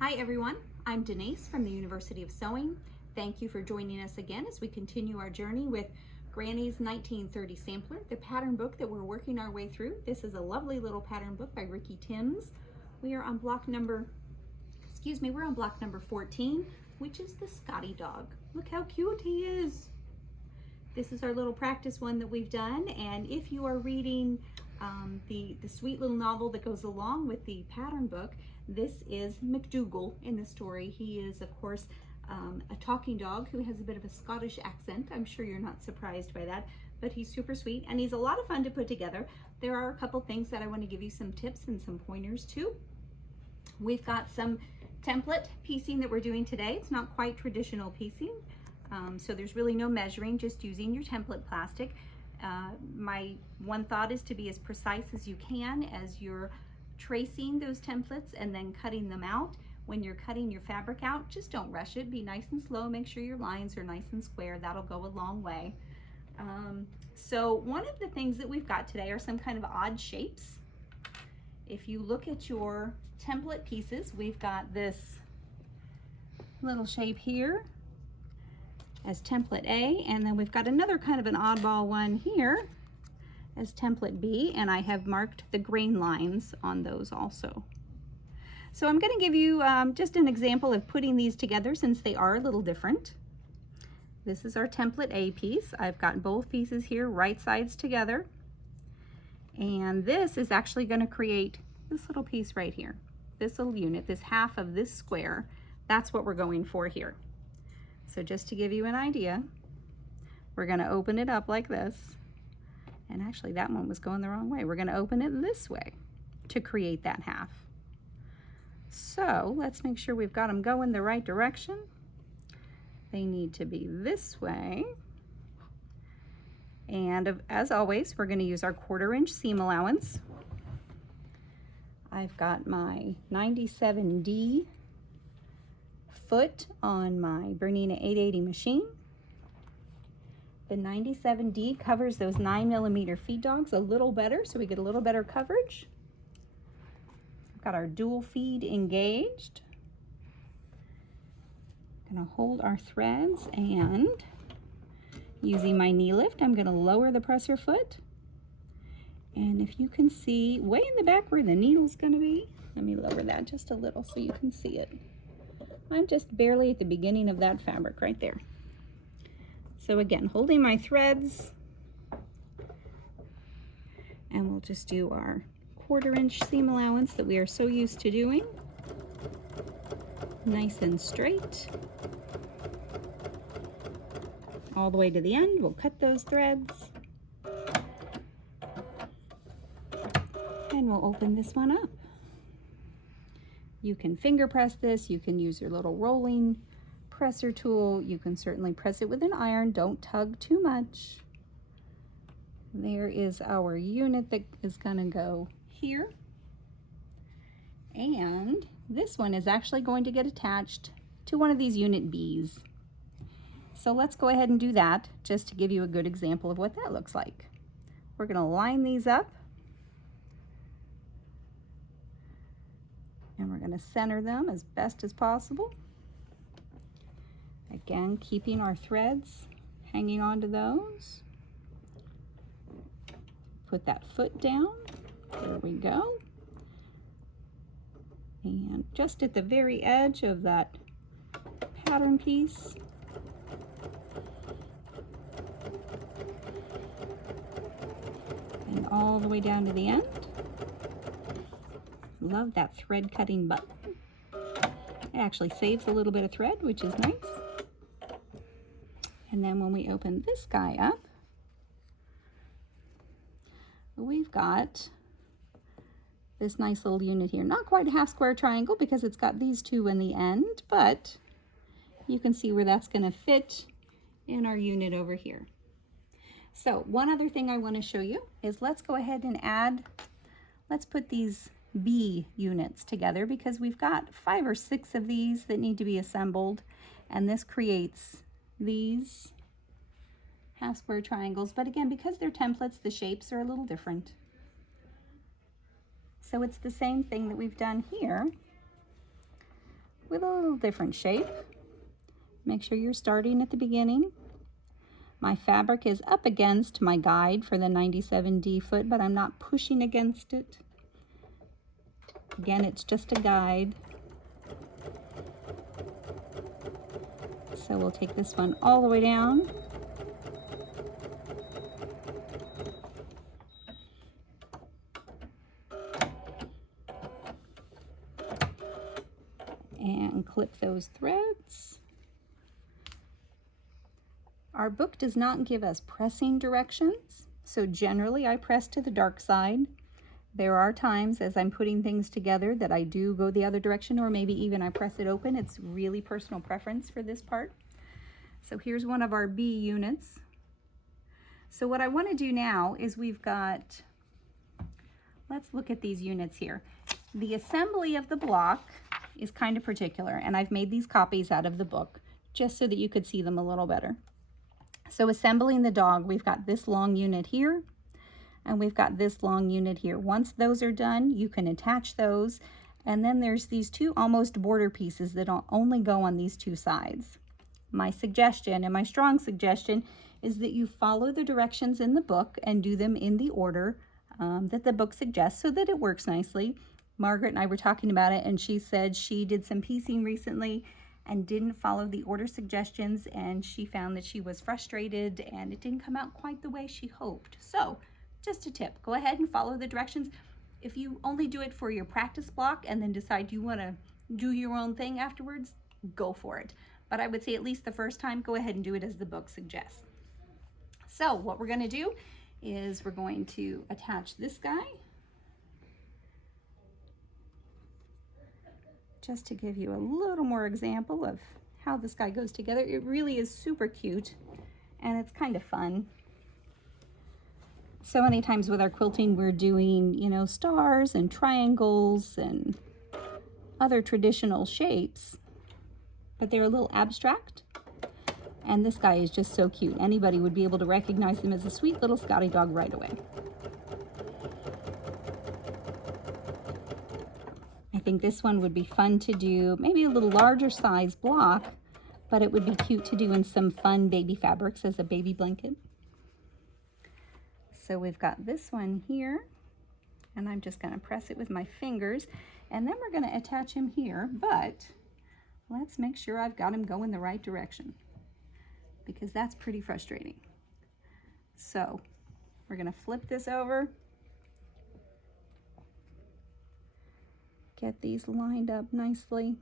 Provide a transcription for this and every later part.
Hi everyone, I'm Denise from the University of Sewing. Thank you for joining us again as we continue our journey with Granny's 1930 Sampler, the pattern book that we're working our way through. This is a lovely little pattern book by Ricky Timms. We are on block number 14, which is the Scottie Dog. Look how cute he is. This is our little practice one that we've done, and if you are reading the sweet little novel that goes along with the pattern book, this is McDougal in the story. He is, of course, a talking dog who has a bit of a Scottish accent. I'm sure you're not surprised by that, but he's super sweet and he's a lot of fun to put together. There are a couple things that I want to give you some tips and some pointers to. We've got some template piecing that we're doing today. It's not quite traditional piecing, so there's really no measuring, just using your template plastic. My one thought is to be as precise as you can as you're tracing those templates and then cutting them out. When you're cutting your fabric out, just don't rush it. Be nice and slow. Make sure your lines are nice and square. That'll go a long way. So one of the things that we've got today are some kind of odd shapes. If you look at your template pieces, we've got this little shape here as template A, and then we've got another kind of an oddball one here as template B, and I have marked the grain lines on those also. So I'm going to give you just an example of putting these together since they are a little different. This is our template A piece. I've got both pieces here right sides together, and this is actually going to create this little piece right here, this little unit, this half of this square. That's what we're going for here. So just to give you an idea, we're going to open it up like this. And actually that one was going the wrong way. We're going to open it this way to create that half. So let's make sure we've got them going the right direction. They need to be this way. And as always, we're going to use our 1/4 inch seam allowance. I've got my 97D foot on my Bernina 880 machine. The 97D covers those 9mm feed dogs a little better, so we get a little better coverage. I've got our dual feed engaged. I'm gonna hold our threads, and using my knee lift, I'm gonna lower the presser foot. And if you can see way in the back where the needle's gonna be, let me lower that just a little so you can see it. I'm just barely at the beginning of that fabric right there. So again, holding my threads, and we'll just do our 1/4 inch seam allowance that we are so used to doing. Nice and straight. All the way to the end, we'll cut those threads. And we'll open this one up. You can finger press this, you can use your little rolling presser tool, you can certainly press it with an iron, don't tug too much. There is our unit that is going to go here, and this one is actually going to get attached to one of these unit B's. So let's go ahead and do that just to give you a good example of what that looks like. We're going to line these up, and we're going to center them as best as possible. Again, keeping our threads hanging onto those. Put that foot down. There we go. And just at the very edge of that pattern piece, and all the way down to the end. Love that thread cutting button. It actually saves a little bit of thread, which is nice. And then when we open this guy up, we've got this nice little unit here. Not quite a half square triangle because it's got these two in the end, but you can see where that's going to fit in our unit over here. So one other thing I want to show you is let's go ahead and let's put these B units together because we've got 5 or 6 of these that need to be assembled, and this creates these half square triangles. But again, because they're templates, the shapes are a little different. So it's the same thing that we've done here, with a little different shape. Make sure you're starting at the beginning. My fabric is up against my guide for the 97D foot, but I'm not pushing against it. Again, it's just a guide. So we'll take this one all the way down. And clip those threads. Our book does not give us pressing directions, so generally I press to the dark side. There are times as I'm putting things together that I do go the other direction, or maybe even I press it open. It's really personal preference for this part. So here's one of our B units. So what I want to do now is we've got, let's look at these units here. The assembly of the block is kind of particular, and I've made these copies out of the book just so that you could see them a little better. So assembling the dog, we've got this long unit here, and we've got this long unit here. Once those are done, you can attach those, and then there's these two almost border pieces that only go on these two sides. My suggestion, and my strong suggestion, is that you follow the directions in the book and do them in the order that the book suggests so that it works nicely. Margaret and I were talking about it, and she said she did some piecing recently and didn't follow the order suggestions, and she found that she was frustrated and it didn't come out quite the way she hoped. So just a tip, go ahead and follow the directions. If you only do it for your practice block and then decide you want to do your own thing afterwards, go for it. But I would say at least the first time, go ahead and do it as the book suggests. So what we're going to do is we're going to attach this guy, just to give you a little more example of how this guy goes together. It really is super cute, and it's kind of fun. So many times with our quilting, we're doing, you know, stars and triangles and other traditional shapes, but they're a little abstract. And this guy is just so cute. Anybody would be able to recognize him as a sweet little Scottie dog right away. I think this one would be fun to do, maybe a little larger size block, but it would be cute to do in some fun baby fabrics as a baby blanket. So we've got this one here, and I'm just going to press it with my fingers, and then we're going to attach him here, but let's make sure I've got him going the right direction, because that's pretty frustrating. So we're going to flip this over, get these lined up nicely.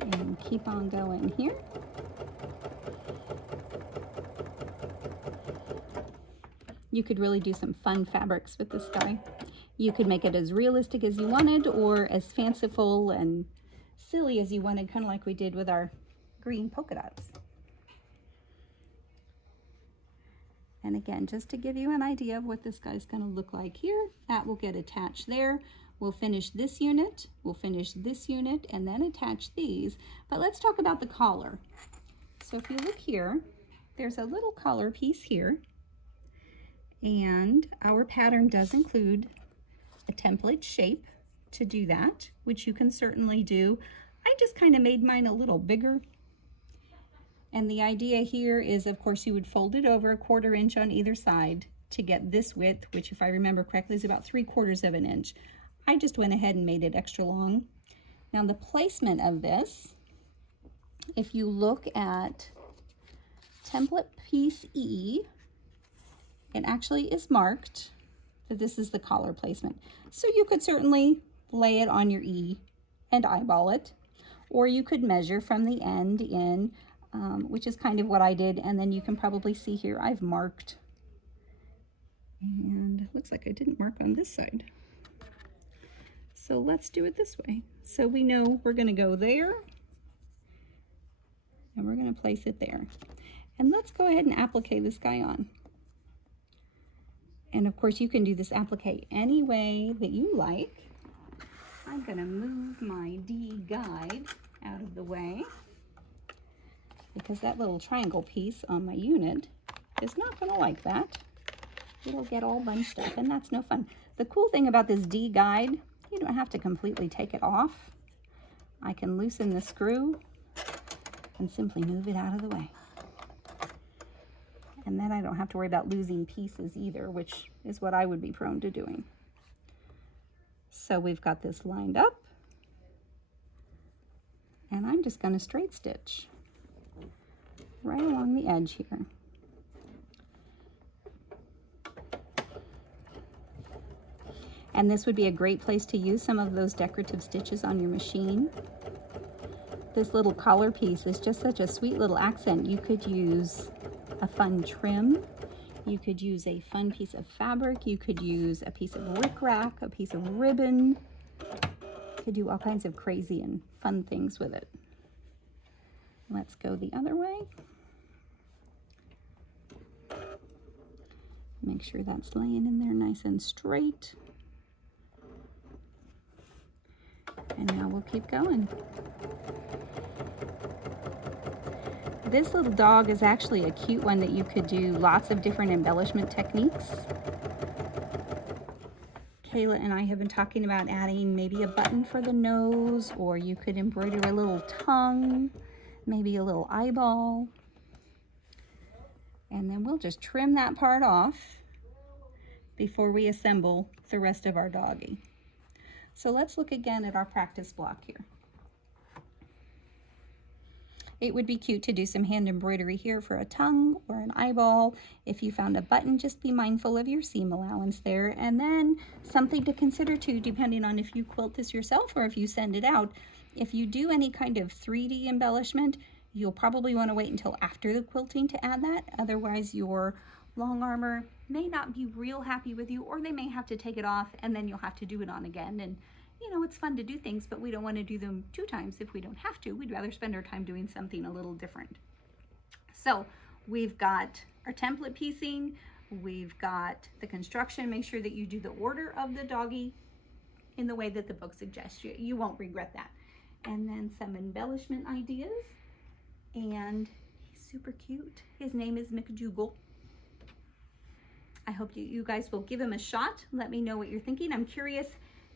And keep on going here. You could really do some fun fabrics with this guy. You could make it as realistic as you wanted, or as fanciful and silly as you wanted, kind of like we did with our green polka dots. And again, just to give you an idea of what this guy's going to look like here, that will get attached there. We'll finish this unit, we'll finish this unit, and then attach these. But let's talk about the collar. So if you look here, there's a little collar piece here, and our pattern does include a template shape to do that, which you can certainly do. I just kind of made mine a little bigger. And the idea here is, of course, you would fold it over 1/4 inch on either side to get this width, which if I remember correctly is about 3/4 of an inch. I just went ahead and made it extra long. Now the placement of this, if you look at template piece E, it actually is marked that this is the collar placement. So you could certainly lay it on your E and eyeball it, or you could measure from the end in, which is kind of what I did, and then you can probably see here I've marked, and it looks like I didn't mark on this side. So let's do it this way. So we know we're going to go there, and we're going to place it there. And let's go ahead and applique this guy on. And of course you can do this applique any way that you like. I'm going to move my D guide out of the way, because that little triangle piece on my unit is not going to like that. It'll get all bunched up, and that's no fun. The cool thing about this D guide, you don't have to completely take it off. I can loosen the screw and simply move it out of the way. And then I don't have to worry about losing pieces either, which is what I would be prone to doing. So we've got this lined up, and I'm just going to straight stitch right along the edge here. And this would be a great place to use some of those decorative stitches on your machine. This little collar piece is just such a sweet little accent. You could use a fun trim. You could use a fun piece of fabric. You could use a piece of rickrack, a piece of ribbon. You could do all kinds of crazy and fun things with it. Let's go the other way. Make sure that's laying in there nice and straight. And now we'll keep going. This little dog is actually a cute one that you could do lots of different embellishment techniques. Kayla and I have been talking about adding maybe a button for the nose, or you could embroider a little tongue, maybe a little eyeball. And then we'll just trim that part off before we assemble the rest of our doggy. So let's look again at our practice block here. It would be cute to do some hand embroidery here for a tongue or an eyeball. If you found a button, just be mindful of your seam allowance there. And then something to consider too, depending on if you quilt this yourself or if you send it out. If you do any kind of 3D embellishment, you'll probably want to wait until after the quilting to add that. Otherwise, your long armor may not be real happy with you, or they may have to take it off and then you'll have to do it on again. And you know, it's fun to do things, but we don't want to do them 2 times if we don't have to. We'd rather spend our time doing something a little different. So we've got our template piecing, we've got the construction. Make sure that you do the order of the doggy in the way that the book suggests. You won't regret that. And then some embellishment ideas. And he's super cute. His name is McDougal. I hope you guys will give him a shot. Let me know what you're thinking. I'm curious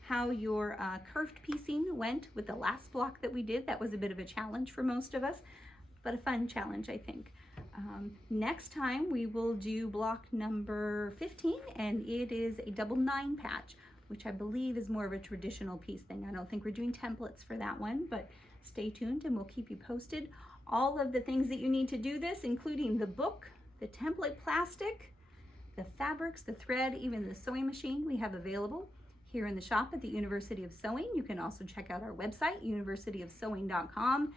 how your curved piecing went with the last block that we did. That was a bit of a challenge for most of us, but a fun challenge, I think. Next time we will do block number 15, and it is a double 9 patch, which I believe is more of a traditional piece thing. I don't think we're doing templates for that one, but stay tuned and we'll keep you posted. All of the things that you need to do this, including the book, the template plastic, the fabrics, the thread, even the sewing machine, we have available here in the shop at the University of Sewing. You can also check out our website, universityofsewing.com.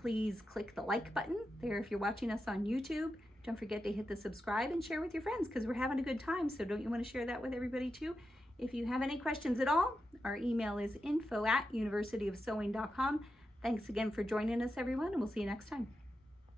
Please click the like button there if you're watching us on YouTube. Don't forget to hit the subscribe and share with your friends, because we're having a good time, so don't you want to share that with everybody too? If you have any questions at all, our email is info@universityofsewing.com. Thanks again for joining us, everyone, and we'll see you next time.